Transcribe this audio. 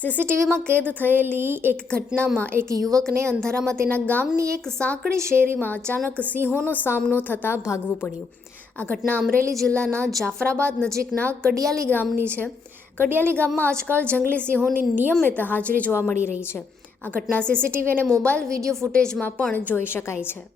સીસીટીવીમાં કેદ થયેલી એક ઘટનામાં એક યુવકને અંધારામાં તેના ગામની એક સાંકડી શેરીમાં અચાનક સિંહોનો સામનો થતાં ભાગવું પડ્યું। આ ઘટના અમરેલી જિલ્લાના જાફરાબાદ નજીકના કડિયાલી ગામની છે। કડિયાલી ગામમાં આજકાલ જંગલી સિંહોની નિયમિત હાજરી જોવા મળી રહી છે। આ ઘટના સીસીટીવી અને મોબાઈલ વિડીયો ફૂટેજમાં પણ જોઈ શકાય છે।